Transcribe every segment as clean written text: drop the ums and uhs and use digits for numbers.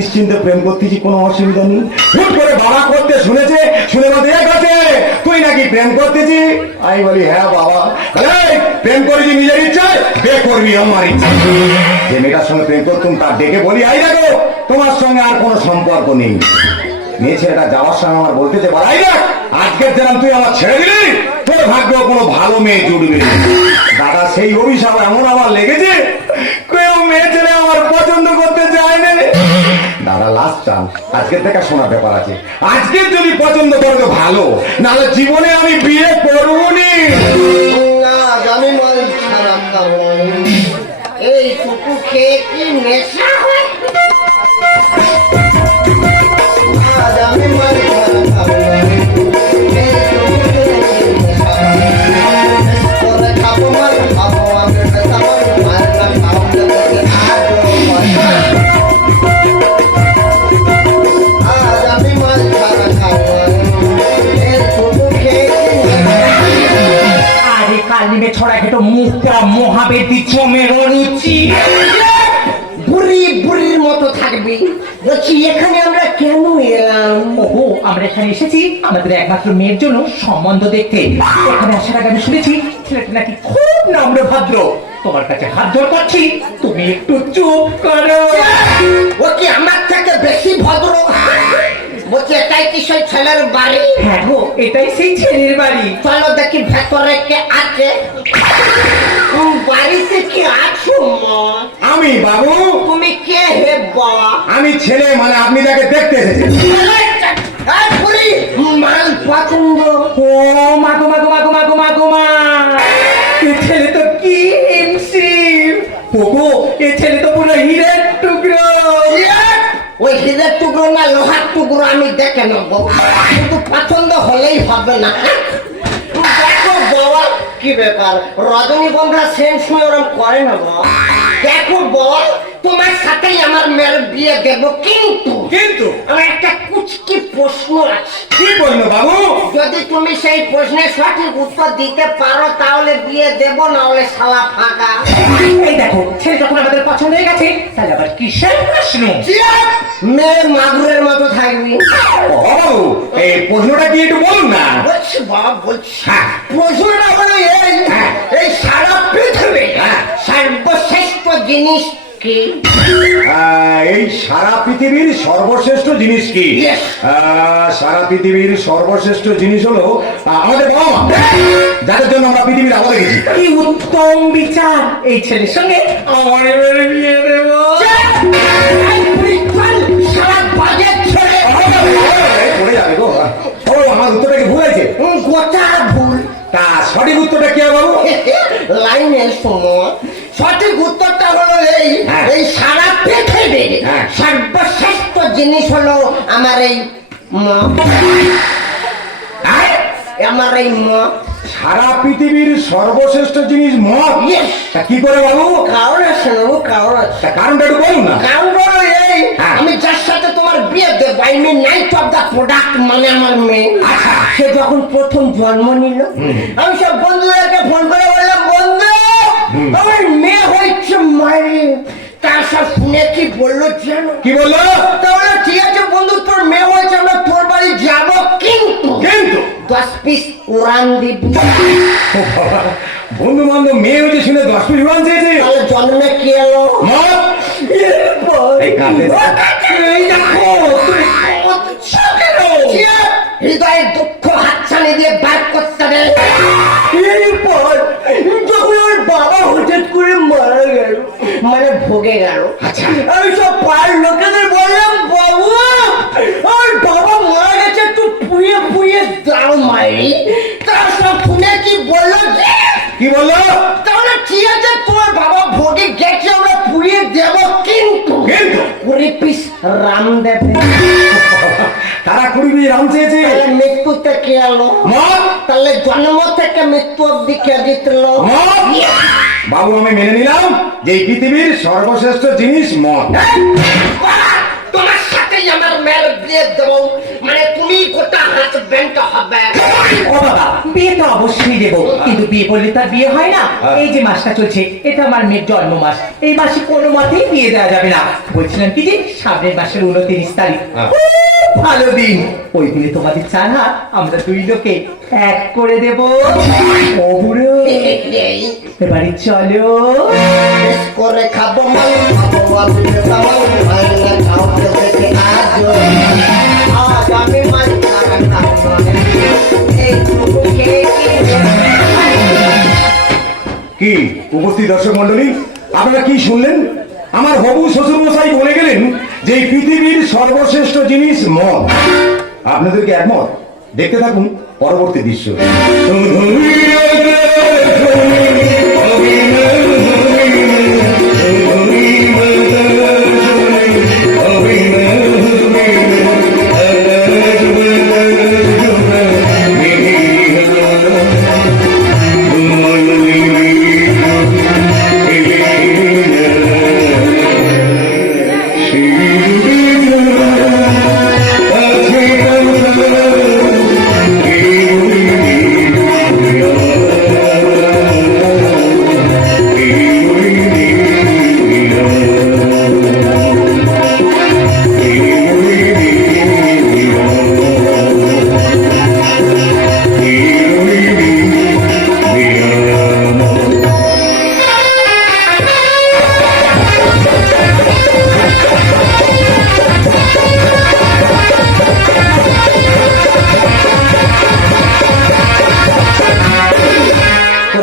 নিশ্চিন্তে প্রেম করতেছি, কোনো অসুবিধা নেই। হুট করে বাবা করতে শুনেছে, শুনে বলতে গেছে তুই নাকি প্রেম করতেছি। আমি বলি হ্যাঁ বাবা। প্রেম করেছি নিজের ইচ্ছায়, বে করবি আমার ইচ্ছা। যে মেয়েটার সঙ্গে প্রেম করতুম তার ডেকে বলি আই দেখো তোমার সঙ্গে আর কোনো সম্পর্ক নেই। মেয়ে ছেলেটা যাওয়ার সময় আমার বলতেছে বলাই দেখ আজকের যেন তুই আমার ছেড়ে দিলি, তোর ভাগ্য কোনো ভালো মেয়ে জুটবে। দাদা সেই অভিশাপ এমন আমার লেগেছে, কেউ মেয়ে ছেলে আমার পছন্দ করতে চায় না। দাদা লাস্ট চান্স, আজকের থেকে শোনার ব্যাপার আছে। আজকের যদি পছন্দ করে তো ভালো, নাহলে জীবনে আমি বিয়ে করবো নি। এই টুকু খেয়ে কি নেশা হয়? ছড়া খেটো মুখটা মহাবেদী চমের অনুচি বুড়ি বুড়ির মতো থাকবি। বলছি এখানে আমরা কেন এলাম? ওহো, আমরা এখানে এসেছি আমাদের একমাত্র মেয়ের জন্য সম্বন্ধ দেখতে। এখানে আসার আগে আমি শুনেছি ছেলেটা নাকি খুব নম্র ভদ্র। তোমার কাছে হাত জোড় করছি, তুমি একটু চুপ করো। ও কি আমার থেকে বেশি ভদ্র? বলছি এটাই কি সেই ছেলের বাড়ি? হ্যাঁ গো, এটাই সেই ছেলের বাড়ি। চলো দেখি ভেতরে কে আছে। বাড়িতে কি আছো? আমি বাবু। তুমি কে হে বা? আমি ছেলে, মানে আপনি তাকে দেখতে এসেছেন। মাল পছন্দ। ও মাগো মাগো মাগো মাগো মাগো মা, এ ছেলে তো কি হিমশিম। ওগো, এ ছেলে তো পুরো হীরের টুকরো। ওই হীরের টুকরো না লোহার টুকরো আমি দেখে নেবো, কিন্তু পছন্দ হলেই হবে না। দেখো বাবা কি ব্যাপার, রজনীগন্ধা সেন্ট শুনে ওরম করে না বাবা। দেখো বাবা তোমার সাথেই আমার মেয়ের বিয়ে দেবো, কিন্তু কিন্তু আমার একটা কুচকি প্রশ্ন আছে। কি বললো বাবু? যদি তুমি সেই প্রশ্নের সঠিক উত্তর দিতে পারো তাহলে বিয়ে দেব, না হলে শালা ফাঁকা। এই দেখো, ছেলে যখন আমাদের পছন্দ হয়ে গেছে তাহলে আবার কিসের প্রশ্ন? মেয়ে মাগুরের মতো থাকবি। বাবু এই প্রশ্নটা কি একটু বলুন না। বলছি বাবা বলছি, প্রশ্নটা হলো এই সারা পৃথিবী সর্বশ্রেষ্ঠ জিনিস কি? এই সারা পৃথিবীর সর্বশ্রেষ্ঠ জিনিস কি? সারা পৃথিবীর সর্বশ্রেষ্ঠ জিনিস হলো আমাদের বাবা মা, যাদের জন্য আমরা পৃথিবীর আলো দেখেছি। কি উত্তম বিচার! এই ছেলের সঙ্গে আমার এবারে বিয়ে দেবো। পড়ে যাবে গো। ও আমার উত্তরটা কি ভুল হয়েছে? গোটা ভুল। তা সঠিক উত্তরটা কি হবে বাবু? লাইনে শোনো, সঠিক উত্তরটা হলো এই সারা পৃথিবীর সর্বশ্রেষ্ঠ জিনিস হলো আমার এই মা। আমার এই মা। সারা পৃথিবীর সর্বশ্রেষ্ঠ জিনিস মদ। তা কি করে বাবু? কারণ আছে নেবো, কারণ আছে। তা কারণটা একটু বলুন না। কারণ হলো আমি যার সাথে তোমার বিয়ে দেবো, I mean night of the product, মানে আমার মেয়ে। সে যখন প্রথম জন্ম নিল, আমি সব বন্ধুদেরকে ফোন করে বললাম বন্ধু আমার মেয়ে হয়েছে মায়ের। তার সব শুনে কি বললো জানো? কি বললো? তাহলে ঠিক আছে বন্ধু তোর মেয়ে হয়েছে, আমরা তোর বাড়ি যাবো, কিন্তু 10 পিস কোরআন দিবি। বন্ধু বান্ধব মেয়ে হয়েছে শুনে 10 পিস কোরআন চেয়েছে। তাহলে জন্মে কি এলো? হৃদয়ের দুঃখ হাতছানি দিয়ে বার করতে দেয়। এরপর যখন ভোগে গেল। আচ্ছা। আমি সব পাড়ার লোকেদের বললাম, বাবু ওর বাবা মারা গেছে, একটু পুড়িয়ে পুড়িয়ে দাও মাইরি। তারা সব শুনে কি বললো, কি বললো? তাহলে ঠিক আছে, তোমার বাবা ভোগে গেছে, আমরা পুড়িয়ে দেব, কিন্তু কিন্তু 20 পিস রাম দেবে। তারা 20 পিস রাম চেয়েছে। তাহলে মৃত্যুতে কে এলো? মদ। তাহলে জন্ম থেকে মৃত্যু অব্দি কে জিতলো? মদ। বাবু আমি মেনে নিলাম যে এই পৃথিবীর সর্বশ্রেষ্ঠ জিনিস মদ। তোমার সাথেই আমার মেয়ের বিয়ে দেবো, মানে তুমি গোটা হাজবেন্ড হবে। ও বাবা, বিয়ে তো অবশ্যই দেবো, কিন্তু বিয়ে করলে তার বিয়ে হয় না। এই যে মাসটা চলছে, এটা আমার মেয়ের জন্ম মাস। এই মাসে কোনো মতেই বিয়ে দেওয়া যাবে না। বলছিলাম কি যে সামনের মাসের 29 তারিখ খুব ভালো দিন। ওই দিনে তোমাদের চারা আমরা 2 লোকে এক করে দেব। ও বুড়ো, এবারে চলো। বেশ করে খাবো মাল, খাবো আমি কামাল, ভাইনা খাওয়াতে থেকে আজ আমি মাল খাওয়া খাবো। এই বুকে কি উপস্থিত দর্শক মন্ডলী, আপনারা কি শুনলেন? আমার হবু শ্বশুর মশাই বলে গেলেন যে এই পৃথিবীর সর্বশ্রেষ্ঠ জিনিস মদ। আপনাদেরকে একমত? দেখতে থাকুন পরবর্তী দৃশ্য।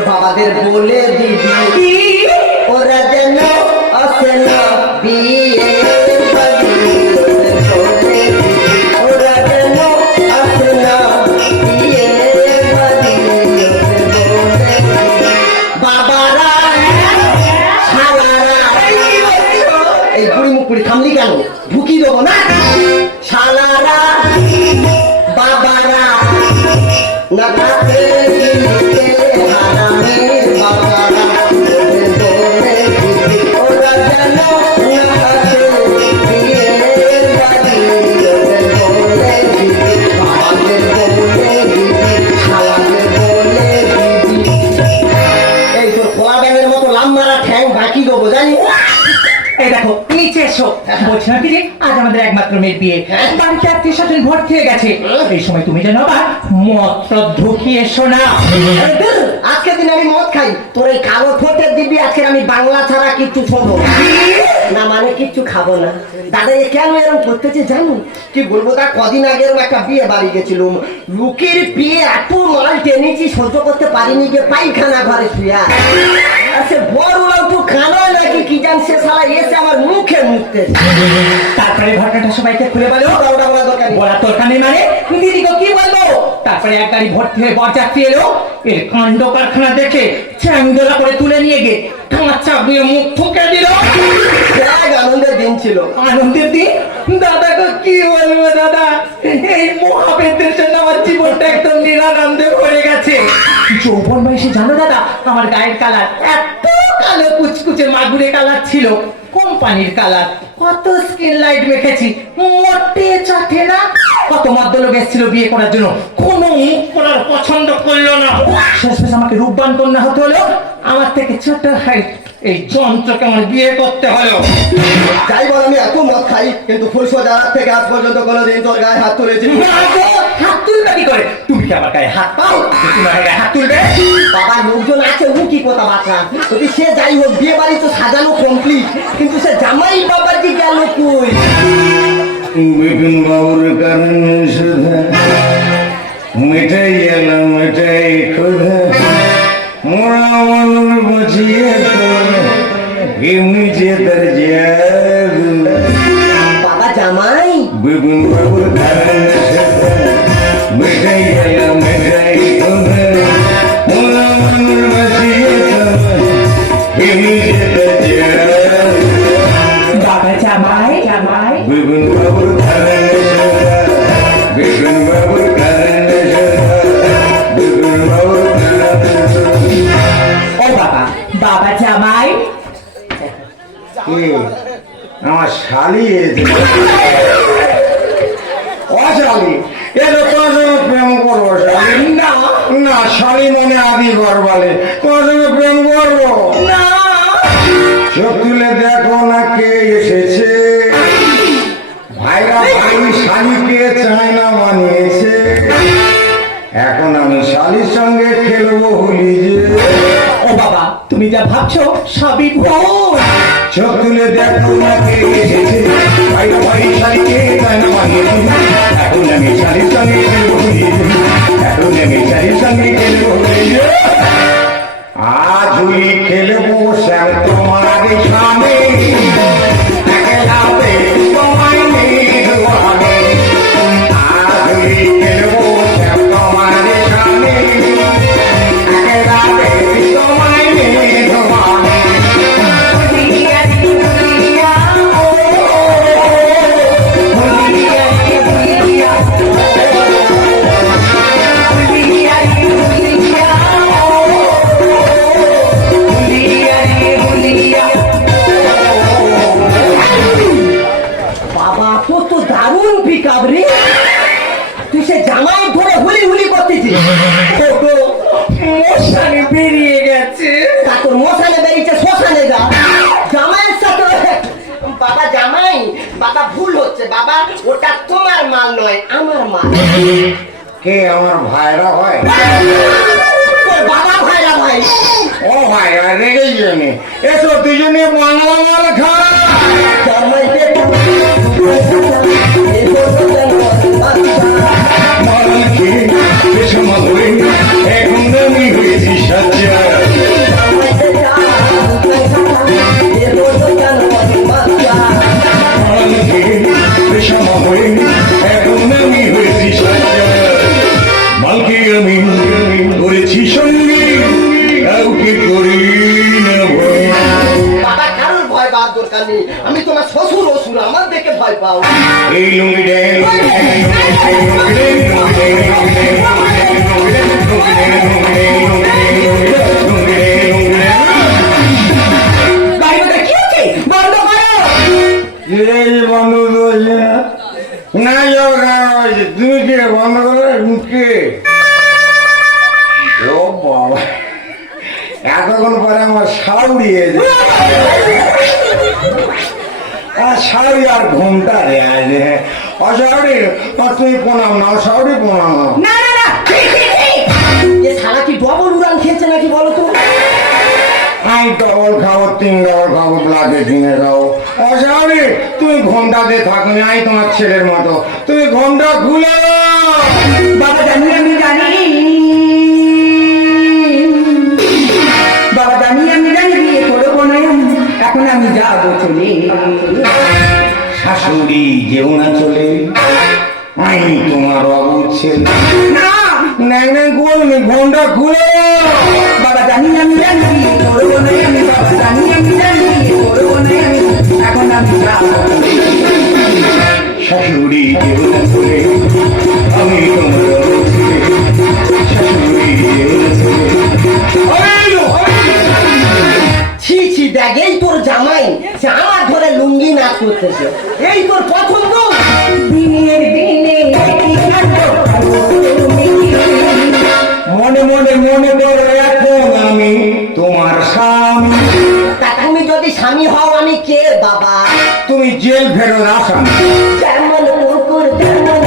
বাবাদের বলে দিবি ওরা যেন আসে না বিয়ে বাড়ি, ওরা যেন আসে না বিয়ে বাড়ি। বাবারা শালারা, এই বুড়ি মুকুড়ি থামলি কেন? ঢুকি দেবো না? শালারা বাবারা নাকাতে এই দেখো নিচে এসো। বলছিলাম কি যে আজ আমাদের একমাত্র মেয়ের বিয়ে, বাড়িতে আত্মীয় স্বজন ভর্তি হয়ে গেছে। এই সময় তুমি যেন আবার মদ ঢুকিয়ে এসো না। আজকে দিন আমি মদ খাই, তোর এই কালো ঠোঁটে দিবি আজকে আমি বাংলা ছাড়া কিচ্ছু শোনো না, মানে কিচ্ছু খাবো না। দাদা এ কেন এরকম করতেছে জানো? কি বলবো, তা কদিন আগে এরকম একটা বিয়ে বাড়ি গেছিলাম, লোকের বিয়ে এত মাল টেনেছি সহ্য করতে পারিনি, যে পায়খানা ঘরে শুয়া আছে বড় একটু খানো নাকি কি জান, সে শালা এসে আমার মুখে মুখতে। তারপরে ঘটনাটা সবাইকে খুলে বলো। বলা দরকার নেই মানে দিদি গো কি বলবো। তারপরে এক গাড়ি ভর্তি হয়ে বরযাত্রী এলো। এর কাণ্ড কারখানা দেখে চ্যাংদোলা করে তুলে নিয়ে গিয়ে কাঁচা দিয়ে মুখ ঠুকে দিল। আনন্দের দিন ছিল। আনন্দের দিন? দাদা গো কি বলবো দাদা, এই মহাবেদের জন্য আমার জীবনটা একদম নিরানন্দে ভরে গেছে। যৌবন বয়সে জানো দাদা, আমার গায়ের কালার এত কালো কুচকুচে মাগুরে কালার ছিল, কোম্পানির কালার। কত স্কিন লাইট মেখেছি, মোটে চাটে না। কত মদ্যলোক এসেছিল বিয়ে করার জন্য, কোনো মুখ করার পছন্দ করলো না। শেষমেশ আমাকে রূপবান কন্যা হতে হলো। আমার থেকে ছোট হাইট এই যন্ত্রকে আমার বিয়ে করতে হলো। যাই বল, আমি এত মদ খাই কিন্তু ফুলসজ্জার থেকে আজ পর্যন্ত কোনোদিন তোর গায়ে হাত তুলেছি? হাত তুলবে কি করে? তুমি কি আমার গায়ে হাত পাও? তোমার গায়ে হাত তুলবে? বাবা লোকজন আছে, ও কি কথা বাঁচা। যদি সে যাই হোক, বিয়ে বাড়ি তো সাজানো কমপ্লিট, কিন্তু সে জামাই বাবাজি গেল কই? বিপিন বাবুর কারণে শুধু মিটাই গেল মিটাই খুঁজে মোরা মন বুঝিয়ে এমনি যে তার বাবা জামাই বিপিন বাবুর ঘরে মিঠাই আয়া মিঠাই তোমার মোলা মনের বাসিয়ে তোমার এমনি যে তার বাবা জামাই জামাই বিপিন বাবুর ঘরে বিপিন বাবুর ঘরে বিপিন বাবুর ঘরে ও বাবা বাবা জামাই আমার শালি এসেছে ও শালি এটা তোমার সঙ্গে প্রেম করবো শালি না না শালি মনে আদি বলে তোমার সঙ্গে প্রেম করবো না চোখ তুলে দেখো না কে এসেছে ভাইরা ভাই শালিকে চায় না মানিয়েছে এখন আমি শালির সঙ্গে খেলবো হুলি যে ও বাবা তুমি যা ভাবছো সবই ভুল চোখ তুলে দেখো না কে এসেছে ভাইরা ভাই শালিকে চায় না মানিয়েছে এখন আমি শালির সঙ্গে খেলবো হুলি যে এখন আমি শালির সঙ্গে খেলবো হুলি যে আজ হুলি খেলবো শ্যাম তোমার আগে সামনে একলাতে তোমায় নির্বাণে আজ হুলি খেলবো শ্যাম তোমার আগে সামনে একলাতে তোমায় নির্বাণে বাবা তোর তো দারুণ পিকআপ রে তুই সে জামাই ধরে হুলি হুলি করতেছিস মশানে বেরিয়ে গেছে তা তোর মশানে বেরিয়েছে শ্মশানে যা জামাইয়ের সাথে বাবা জামাই বাবা ভুল হচ্ছে বাবা ওটা তোমার মাল নয় আমার মাল কে আমার ভাইরা হয় তোর বাবা ভাইরা ভাই ও ভাইরা রেগে জেনে এসো দুজনে বাংলা মাল খা জামাইকে মালকে বেশি মাধুরী এখন আমি হয়েছি সাজ্জা মালকে বেশি মাধুরী এখন আমি হয়েছি সাজ্জা মালকে আমি করেছি সঙ্গে কাউকে করি না ভয় বাবা কারোর ভয় পাওয়ার দরকার নেই আমি তোমার শ্বশুর অসুর আমার দেখে ভয় পাও এই লুঙ্গি ডে গাড়িটা কি হচ্ছে বন্ধ করো বন্ধু না তুমি কে বন্ধ করো কে ও বাবা এতক্ষণ পরে আমার সাউড়িয়ে সাউরি আর ঘুমটা রে অসাউরি তুমি প্রণাম নাও সাউরি প্রণাম নাও না না না এ সারা কি ডবল উড়ান খেয়েছে নাকি বলো তো আমি ডবল খাবো 3 ডবল খাবো ব্লাডে কিনে খাবো অসাউরি তুমি ঘুমটাতে থাকো না আমি তোমার ছেলের মতো তুমি ঘুমটা খুলে বাবা জানি আমি জানি বাবা জানি আমি জানি বিয়ে করবো না এখন আমি যাবো চলে শাশুড়ি যেও না চলে আমি তোমার অবুঝ ছেলে না ন্যাং ন্যাং করবে ঘুমটা খুলে বাবা জানি আমি জানি বিয়ে করবো না আমি বাবা জানি আমি জানি বিয়ে করবো না আমি এখন আমি যাবো শাশুড়ি যেও না চলে আমি তোমার অবুঝ ছেলে শাশুড়ি যেও না চলে ছি ছি দেখ এই তোর জামাই সে আমার ধরে লুঙ্গি নাচ করতেছে এই তোর পছন্দ দিনের দিনে মনে মনে মনে করে এখন আমি তোমার স্বামী তা তুমি যদি স্বামী হও আমি কে বাবা তুমি জেল ফেরত আসামি যেমন কুকুর তেমন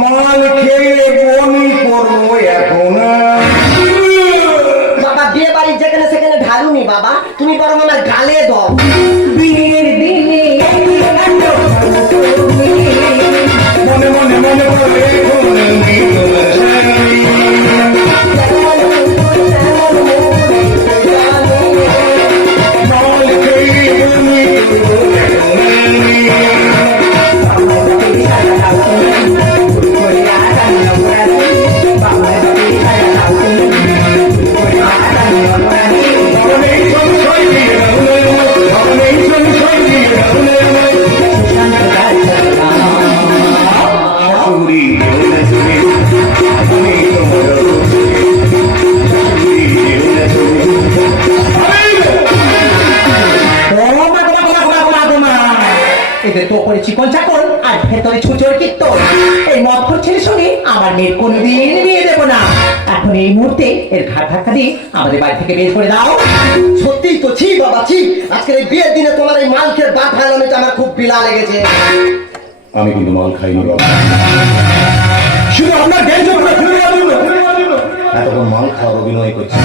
মাল খেয়ে বমি করবো এখন বাবা বিয়ে বাড়ি যেখানে সেখানে ঢালুনি বাবা তুমি বরং আমার গালে দাও দিনের দিনে মনে মনে মনে করে এখন আমি তোমার স্বামী মুহূর্তে এর ঘাট ধাক্কা দিয়ে আমাদের বাড়ি থেকে বের করে দাও। সত্যিই তো ছি বাবা ছি, আজকের এই বিয়ের দিনে তোমার এই মাল খেয়ে বাদ ফেলানোটা আমার খুব বিলা লেগেছে। আমি কিন্তু মাল খাইনি বাবা, শুধু আপনার জ্ঞান চক্রটা ফিরে দেওয়ার জন্য এতক্ষণ মাল খাওয়ার অভিনয় করছি।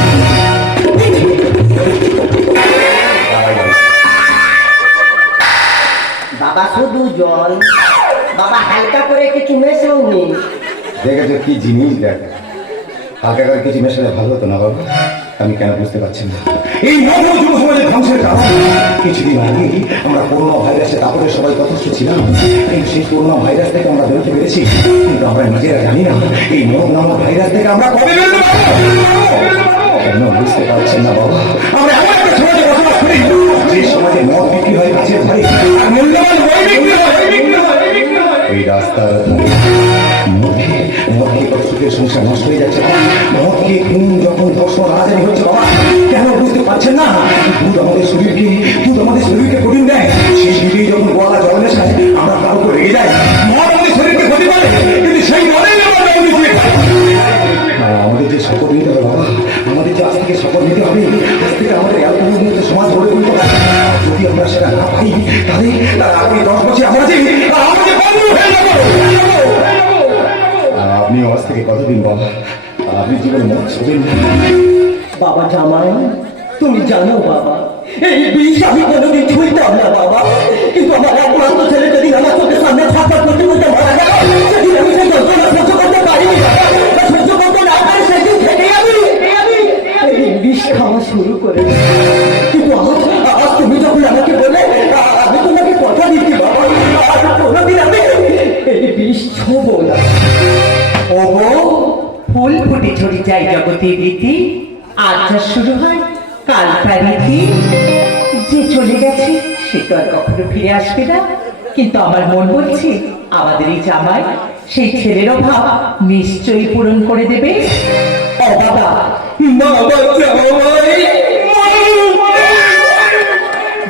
বাবা শুধু জল, বাবা হালকা করে কিছু মেশেও নি। দেখেছো কি জিনিস, দেখ হালকা করে কিছু মেশালে ভালো হতো না বাবা? আমি কেন বুঝতে পারছি না এই নগ্ন যুব সমাজের ধ্বংসের কারণ। কিছুদিন আগে আমরা করোনা ভাইরাসের তাপরে সবাই যথেষ্ট ছিলাম, কিন্তু সেই করোনা ভাইরাস থেকে আমরা বেরোতে পেরেছি, কিন্তু আমরা নিজেরা জানি না এই মদ নামক ভাইরাস থেকে আমরা কবে বেরোতে পারবো। কেন বুঝতে পারছেন না বাবা? আমরা এমন একটা সমাজে বসবাস করি যে সমাজে মদ বিক্রি হয় কাছের ভাই, আর মূল্যবান বই বিক্রি হয়। এই রাস্তার সুখের সংসার নষ্ট হয়ে যাচ্ছে, মদকে খুন যখন ধর্ষণ রাজানি হচ্ছে বাবা, কেন বুঝতে পারছেন না? দুধ আমাদের শরীরকে প্রোটিন দেয়, সেই দুধেই যখন গলা জল মেশায় আমরা তার উপর রেগে যাই। মদ আমাদের শরীরকে ক্ষতি করে, কিন্তু সেই মদেই আমাদের যে শপথ নিতে হবে বাবা, আমাদের যে আজ থেকে শপথ নিতে হবে, আজ থেকে আমাদের অ্যালকোহল মুক্ত সমাজ গড়ে তুলতে হবে। যদি আমরা সেটা না পাই তাহলে তার আগামী 10 বছর আমরা যে বন্ধু হয়ে যাবো। আপনি আজ থেকে কথা দিন বাবা, আপনি জীবনে মদ ছবেন না। বাবা জামাই, তুমি জানো বাবা, এই বিষ আমি কোনোদিন ছুঁইতাম না বাবা, কিন্তু আমার একমাত্র ছেলে যদি আমার চোখের সামনে ছাপা করতে করতে মারা গেল, সেদিন আমি সেই যন্ত্রণা সহ্য করতে পারিনি বাবা, সহ্য করতে না পারি সেদিন থেকে আমি এই বিষ খাওয়া শুরু করেছি। কিন্তু আজ তুমি যখন আমাকে বলে, আমি তোমাকে কথা দিচ্ছি বাবা, আর কোনোদিন আমি এই বিষ ছোবো না। ওগো ফুল ফুটে ছড়ি যায় জগতের রীতি, আজ যা শুরু হয় কাল প্রায় রীতি। যে চলে গেছে সে তো আর কখনো ফিরে আসবে না, কিন্তু আমার মন বলছে আমাদের এই জামাই সেই ছেলের অভাব নিশ্চয়ই পূরণ করে দেবে। ও বাবা,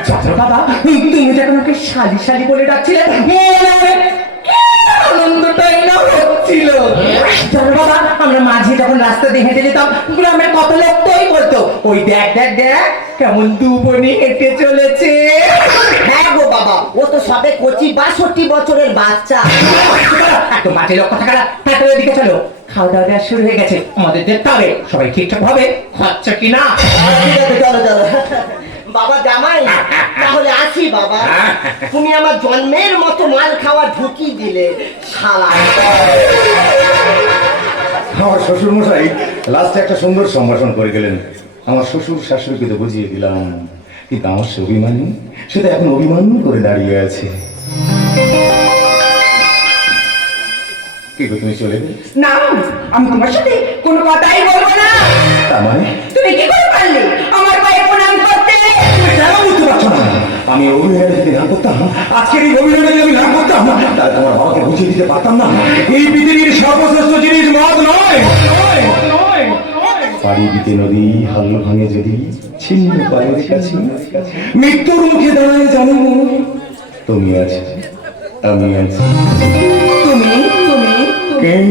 যাত্রা বাবা, তুমি যখন ওকে শালি শালি বলে ডাকছিলে, আনন্দটাই না হচ্ছিল। জানো বাবা, আমরা মাঝে যখন রাস্তা দিয়ে হেঁটে যেতাম, গ্রামের কত লোক তোই বলতো, ওই দেখ দেখ দেখ কেমন দু বোনই হেঁটে চলেছে। হ্যাঁ গো বাবা, ও তো সবে কচি 62 বছরের বাচ্চা। একদম মাঠে লোক কথা খারাপ, তাড়াতাড়ি ওদিকে চলো, খাওয়া দাওয়া দেওয়া শুরু হয়ে গেছে, আমাদের দেখতে হবে সবাই ঠিকঠাক ভাবে খাচ্ছে কিনা। ঠিক আছে, চলো চলো। বাবা জামাই, তাহলে আছি বাবা। তুমি আমার জন্মের মতো মাল খাওয়া ঢুকি দিলে শালা। আমার শ্বশুর মশাই লাস্টে একটা সুন্দর সম্ভাষণ করে গেলেন। আমার শ্বশুর শাশুড়িকে তো বুঝিয়ে দিলাম, কিন্তু আমার সে অভিমানী, সে তো এখন অভিমান করে দাঁড়িয়ে আছে। কি গো, তুমি চলে গেলে? না, আমি তোমার সাথে কোনো কথাই বলবো না। তার মানে তুমি কি করে পারলে আমার পায়ে প্রণাম করতে? তুমি কেন বুঝতে পারছো না? আমি অভিনয় যদি না করতাম, আজকের এই অভিনয় যদি আমি না করতাম, তাহলে তোমার বাবাকে বুঝিয়ে দিতে পারতাম না এই পৃথিবীর সর্বশ্রেষ্ঠ জিনিস মদ নয়। পাড়ি দিতে নদী হাল ভাঙে যদি ছিন্ন পায়ের কাছে, মৃত্যুর মুখে দাঁড়ায় জানো তুমি আছো, আমি আছি। তুমি তুমি কেন